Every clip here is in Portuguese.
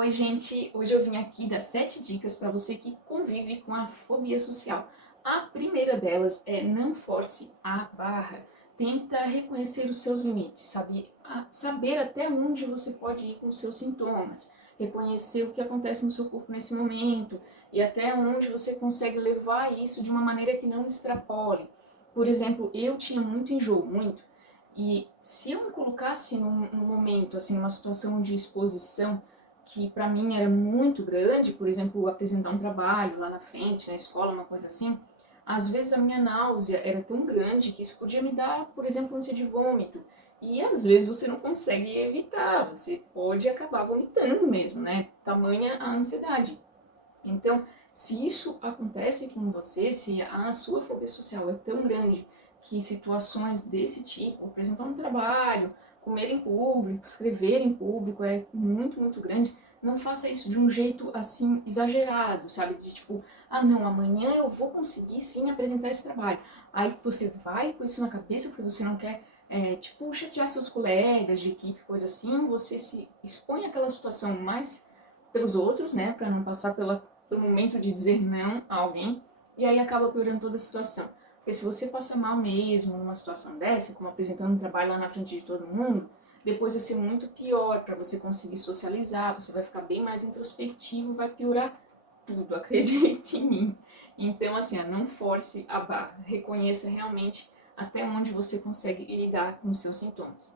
Oi, gente! Hoje eu vim aqui dar 7 dicas para você que convive com a fobia social. A primeira delas é não force a barra. Tenta reconhecer os seus limites, saber até onde você pode ir com os seus sintomas, reconhecer o que acontece no seu corpo nesse momento e até onde você consegue levar isso de uma maneira que não extrapole. Por exemplo, eu tinha muito enjoo, muito. E se eu me colocasse num momento, assim, numa situação de exposição, que para mim era muito grande, por exemplo, apresentar um trabalho lá na frente, na escola, uma coisa assim, às vezes a minha náusea era tão grande que isso podia me dar, por exemplo, ânsia de vômito. E às vezes você não consegue evitar, você pode acabar vomitando mesmo, né? Tamanha a ansiedade. Então, se isso acontece com você, se a sua fobia social é tão grande que situações desse tipo, apresentar um trabalho, comer em público, escrever em público é muito, muito grande, não faça isso de um jeito assim exagerado, sabe? De tipo, ah não, amanhã eu vou conseguir sim apresentar esse trabalho. Aí você vai com isso na cabeça porque você não quer, tipo, chatear seus colegas de equipe, coisa assim, você se expõe àquela situação mais pelos outros, né, para não passar pelo momento de dizer não a alguém, e aí acaba piorando toda a situação. Porque se você passa mal mesmo numa situação dessa, como apresentando um trabalho lá na frente de todo mundo, depois vai ser muito pior para você conseguir socializar, você vai ficar bem mais introspectivo, vai piorar tudo, acredite em mim. Então, assim, não force a barra, reconheça realmente até onde você consegue lidar com os seus sintomas.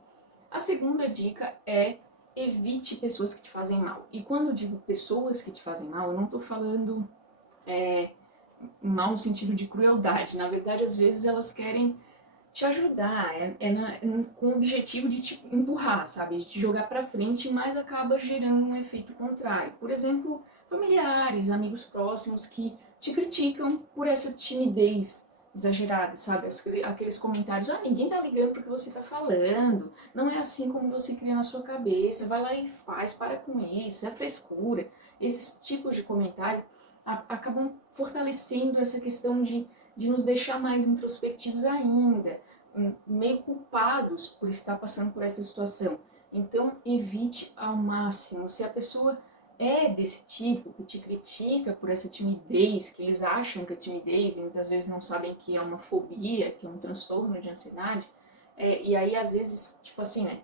A segunda dica é evite pessoas que te fazem mal. E quando eu digo pessoas que te fazem mal, eu não estou falando é, mal no sentido de crueldade. Na verdade, às vezes elas querem te ajudar, com o objetivo de te empurrar, sabe? De te jogar para frente, mas acaba gerando um efeito contrário. Por exemplo, familiares, amigos próximos que te criticam por essa timidez exagerada, sabe? Aqueles comentários, ah, ninguém tá ligando pro que você tá falando, não é assim como você cria na sua cabeça, vai lá e faz, para com isso, é frescura. Esses tipos de comentário acabam fortalecendo essa questão de nos deixar mais introspectivos ainda, meio culpados por estar passando por essa situação. Então, evite ao máximo. Se a pessoa é desse tipo, que te critica por essa timidez, que eles acham que é timidez e muitas vezes não sabem que é uma fobia, que é um transtorno de ansiedade, e aí às vezes, tipo assim, né?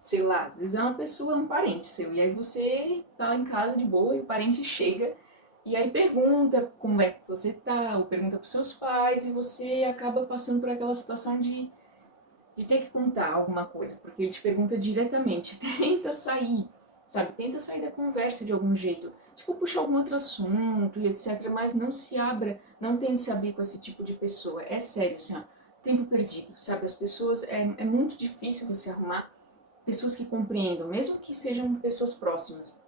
Sei lá, às vezes é uma pessoa, um parente seu, e aí você tá em casa de boa e o parente chega e aí pergunta como é que você tá, ou pergunta pros seus pais, e você acaba passando por aquela situação de ter que contar alguma coisa, porque ele te pergunta diretamente. Tenta sair, sabe? Tenta sair da conversa de algum jeito. Tipo, puxa algum outro assunto e etc. Mas não se abra, não tente se abrir com esse tipo de pessoa. É sério, assim, ó, tempo perdido, sabe? As pessoas, é muito difícil você arrumar pessoas que compreendam, mesmo que sejam pessoas próximas.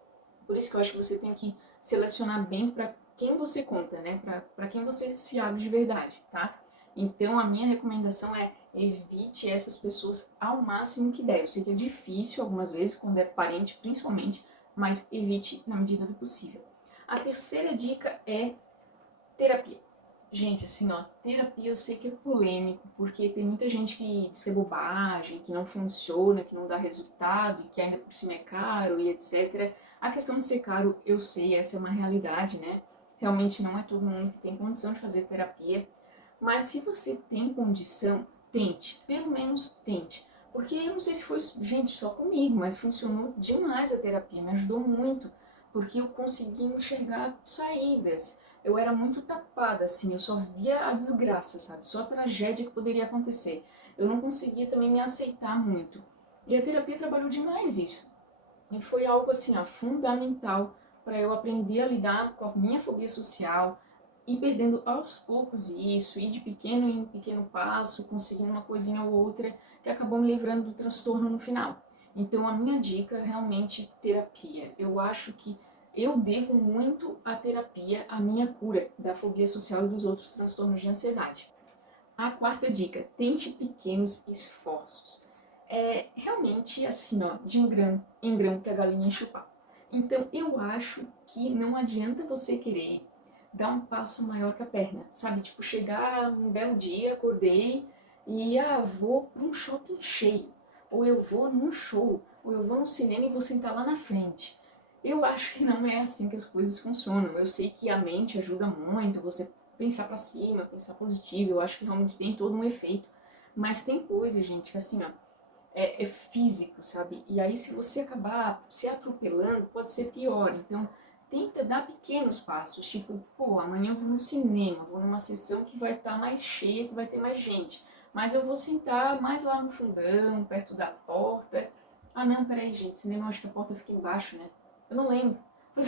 Por isso que eu acho que você tem que selecionar bem para quem você conta, né? Para quem você se abre de verdade, tá? Então a minha recomendação é evite essas pessoas ao máximo que der. Eu sei que é difícil algumas vezes, quando é parente principalmente, mas evite na medida do possível. A terceira dica é terapia. Gente, assim, ó, terapia eu sei que é polêmico, porque tem muita gente que diz que é bobagem, que não funciona, que não dá resultado, e que ainda por cima é caro e etc. A questão de ser caro, eu sei, essa é uma realidade, né? Realmente não é todo mundo que tem condição de fazer terapia, mas se você tem condição, tente, pelo menos tente. Porque eu não sei se foi, gente, só comigo, mas funcionou demais a terapia, me ajudou muito, porque eu consegui enxergar saídas. Eu era muito tapada, assim, eu só via a desgraça, sabe? Só a tragédia que poderia acontecer. Eu não conseguia também me aceitar muito. E a terapia trabalhou demais isso. E foi algo assim, ó, fundamental para eu aprender a lidar com a minha fobia social, ir perdendo aos poucos isso, ir de pequeno em pequeno passo, conseguindo uma coisinha ou outra, que acabou me livrando do transtorno no final. Então a minha dica é realmente terapia. Eu acho que eu devo muito à terapia, à minha cura da fobia social e dos outros transtornos de ansiedade. A quarta dica, tente pequenos esforços. É realmente assim, ó, de um grão em grão que a galinha enche o pau. Então eu acho que não adianta você querer dar um passo maior que a perna, sabe? Tipo, chegar um belo dia, acordei e vou para um shopping cheio, ou eu vou num show, ou eu vou no cinema e vou sentar lá na frente. Eu acho que não é assim que as coisas funcionam. Eu sei que a mente ajuda muito, você pensar pra cima, pensar positivo, eu acho que realmente tem todo um efeito. Mas tem coisa, gente, que assim, ó, é físico, sabe? E aí se você acabar se atropelando, pode ser pior. Então, tenta dar pequenos passos, tipo, pô, amanhã eu vou no cinema, vou numa sessão que vai estar mais cheia, que vai ter mais gente. Mas eu vou sentar mais lá no fundão, perto da porta. Ah não, peraí, gente, cinema eu acho que a porta fica embaixo, né? Eu não lembro. Faz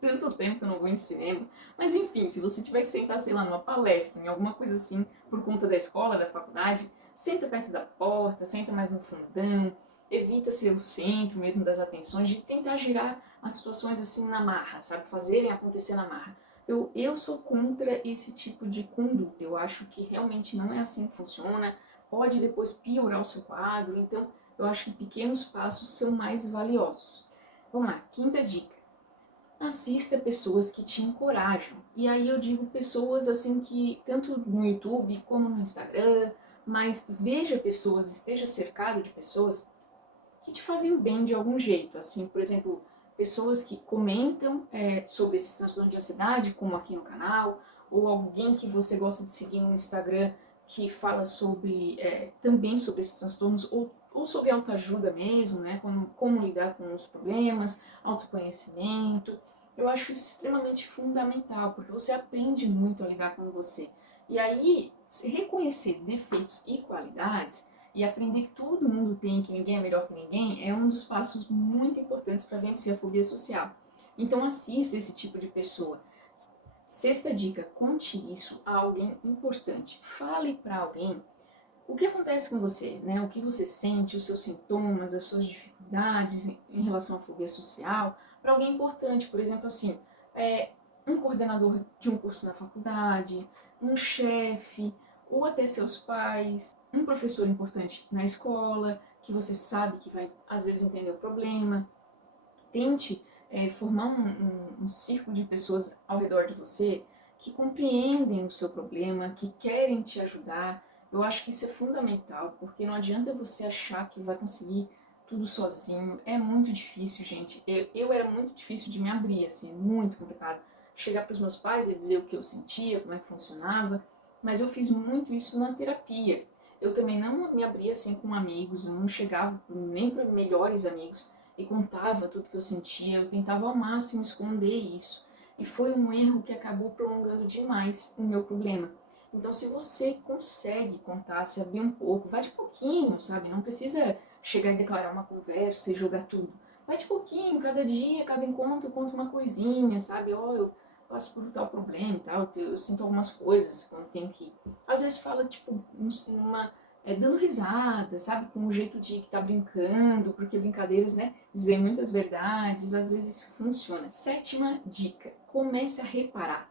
tanto tempo que eu não vou em cinema. Mas enfim, se você tiver que sentar, sei lá, numa palestra, em alguma coisa assim, por conta da escola, da faculdade, senta perto da porta, senta mais no fundão, evita ser o centro mesmo das atenções, de tentar girar as situações assim na marra, sabe? Fazerem acontecer na marra. Eu sou contra esse tipo de conduta. Eu acho que realmente não é assim que funciona. Pode depois piorar o seu quadro. Então, eu acho que pequenos passos são mais valiosos. Vamos lá, quinta dica. Assista pessoas que te encorajam. E aí eu digo pessoas assim que, tanto no YouTube como no Instagram, mas veja pessoas, esteja cercado de pessoas que te fazem bem de algum jeito. Assim, por exemplo, pessoas que comentam sobre esses transtornos de ansiedade, como aqui no canal, ou alguém que você gosta de seguir no Instagram que fala sobre também sobre esses transtornos, ou sobre autoajuda mesmo, né? Como lidar com os problemas, autoconhecimento. Eu acho isso extremamente fundamental, porque você aprende muito a lidar com você. E aí, reconhecer defeitos e qualidades e aprender que todo mundo tem, que ninguém é melhor que ninguém, é um dos passos muito importantes para vencer a fobia social. Então assista esse tipo de pessoa. Sexta dica, conte isso a alguém importante. Fale para alguém o que acontece com você, né? O que você sente, os seus sintomas, as suas dificuldades em relação à fobia social, para alguém importante, por exemplo, assim, um coordenador de um curso na faculdade, um chefe, ou até seus pais, um professor importante na escola, que você sabe que vai às vezes entender o problema. Tente formar um círculo de pessoas ao redor de você que compreendem o seu problema, que querem te ajudar. Eu acho que isso é fundamental, porque não adianta você achar que vai conseguir tudo sozinho. É muito difícil, gente. Eu era muito difícil de me abrir, assim, muito complicado. Chegar para os meus pais e dizer o que eu sentia, como é que funcionava. Mas eu fiz muito isso na terapia. Eu também não me abria assim com amigos, eu não chegava nem para melhores amigos e contava tudo que eu sentia, eu tentava ao máximo esconder isso. E foi um erro que acabou prolongando demais o meu problema. Então, se você consegue contar, se abrir um pouco, vai de pouquinho, sabe? Não precisa chegar e declarar uma conversa e jogar tudo. Vai de pouquinho, cada dia, cada encontro, conta uma coisinha, sabe? Ó, eu passo por tal problema e tal, eu sinto algumas coisas quando tenho que... Às vezes fala, tipo, numa dando risada, sabe? Com um jeito de que tá brincando, porque brincadeiras, né? Dizer muitas verdades, às vezes funciona. Sétima dica: comece a reparar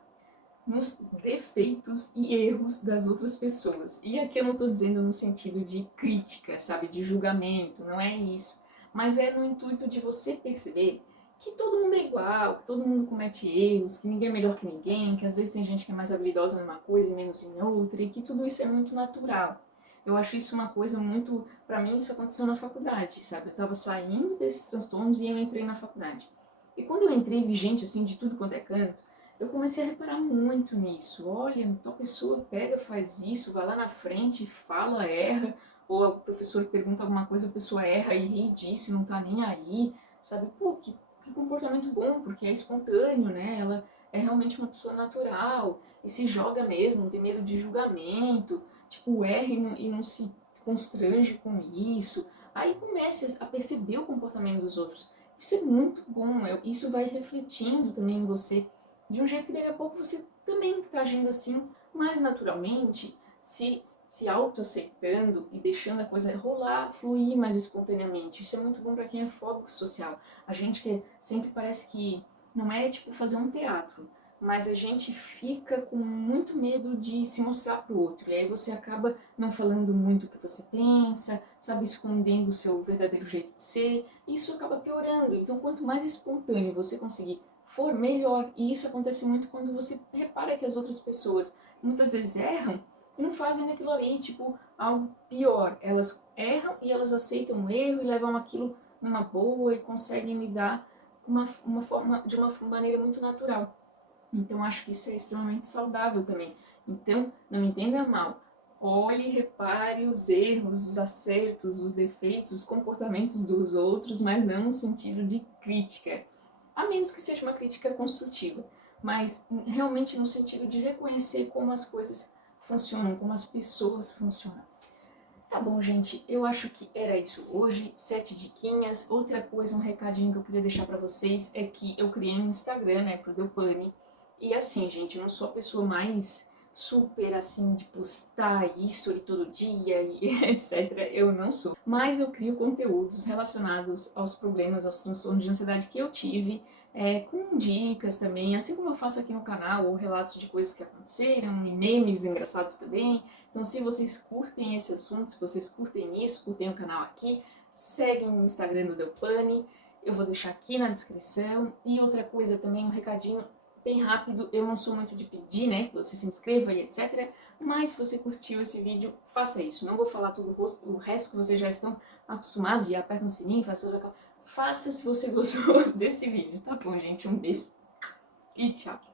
nos defeitos e erros das outras pessoas. E aqui eu não estou dizendo no sentido de crítica, sabe? De julgamento, não é isso. Mas é no intuito de você perceber que todo mundo é igual, que todo mundo comete erros, que ninguém é melhor que ninguém, que às vezes tem gente que é mais habilidosa numa coisa e menos em outra, e que tudo isso é muito natural. Eu acho isso uma coisa muito... Pra mim, isso aconteceu na faculdade, sabe? Eu tava saindo desses transtornos e eu entrei na faculdade. E quando eu entrei, vi gente assim de tudo quanto é canto, eu comecei a reparar muito nisso. Olha, tal pessoa pega, faz isso, vai lá na frente, fala, erra, ou o professor pergunta alguma coisa, a pessoa erra e ri disso, não tá nem aí, sabe? Pô, que comportamento bom, porque é espontâneo, né? Ela é realmente uma pessoa natural e se joga mesmo, não tem medo de julgamento, tipo, erra e não se constrange com isso. Aí comece a perceber o comportamento dos outros. Isso é muito bom, isso vai refletindo também em você, de um jeito que daqui a pouco você também está agindo assim, mais naturalmente, se auto-aceitando e deixando a coisa rolar, fluir mais espontaneamente. Isso é muito bom para quem é fóbico social. A gente que sempre parece que não é tipo fazer um teatro, mas a gente fica com muito medo de se mostrar para o outro. E aí você acaba não falando muito o que você pensa, sabe, escondendo o seu verdadeiro jeito de ser, e isso acaba piorando. Então, quanto mais espontâneo você conseguir for, melhor. E isso acontece muito quando você repara que as outras pessoas muitas vezes erram e não fazem daquilo ali, tipo, algo pior. Elas erram e elas aceitam o erro e levam aquilo numa boa e conseguem lidar de uma maneira muito natural. Então, acho que isso é extremamente saudável também. Então, não me entenda mal. Olhe e repare os erros, os acertos, os defeitos, os comportamentos dos outros, mas não no sentido de crítica. A menos que seja uma crítica construtiva. Mas realmente no sentido de reconhecer como as coisas funcionam, como as pessoas funcionam. Tá bom, gente, eu acho que era isso hoje, 7 diquinhas. Outra coisa, um recadinho que eu queria deixar pra vocês é que eu criei um Instagram, né, pro Delpani. E assim, gente, eu não sou a pessoa mais super assim de postar history todo dia e etc. Eu não sou. Mas eu crio conteúdos relacionados aos problemas, aos transtornos de ansiedade que eu tive, com dicas também, assim como eu faço aqui no canal, ou relatos de coisas que aconteceram, e memes engraçados também. Então, se vocês curtem esse assunto, se vocês curtem isso, curtem o canal aqui, seguem o Instagram do Delpani, eu vou deixar aqui na descrição. E outra coisa também, um recadinho bem rápido, eu não sou muito de pedir, né, que você se inscreva e etc. Mas se você curtiu esse vídeo, faça isso. Não vou falar tudo o resto que vocês já estão acostumados, e aperta no sininho, faça se você gostou desse vídeo, tá bom, gente? Um beijo e tchau!